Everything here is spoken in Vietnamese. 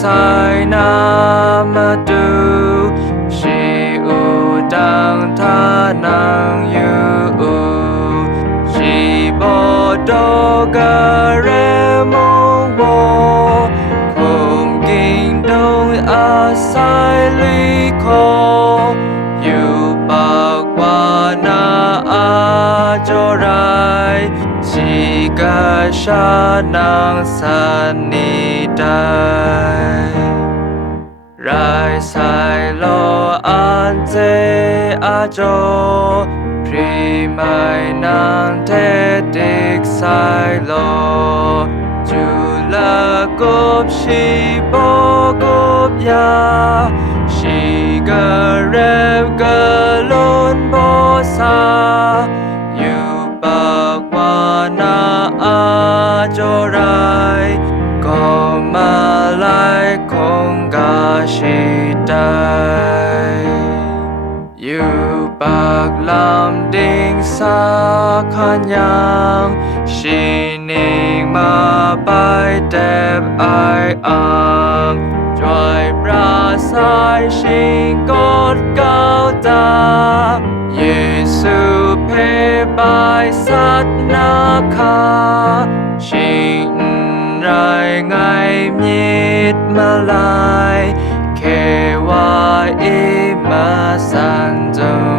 sai na ma tu shi u dang tha nang yu shi bo do ga re mong wo kung kinh đông a sai li kho yu ba qua na a cho rai chỉ ga sha nang san ni dai rai sai lo an te a cho pri mai nang te dik sai lo chu la gop shi bo gop ya shi ga rep ga lon bo sa yu ba qua na a cho rai có mà lại không ga shi dai yu bạc làm đinh sa khan yang shi ninh ma bai đẹp ai ang joy pra sai shin god cao ta Giêsu phê bai sát na kha shin rai ngày miết ma lai kê wa i ma san dong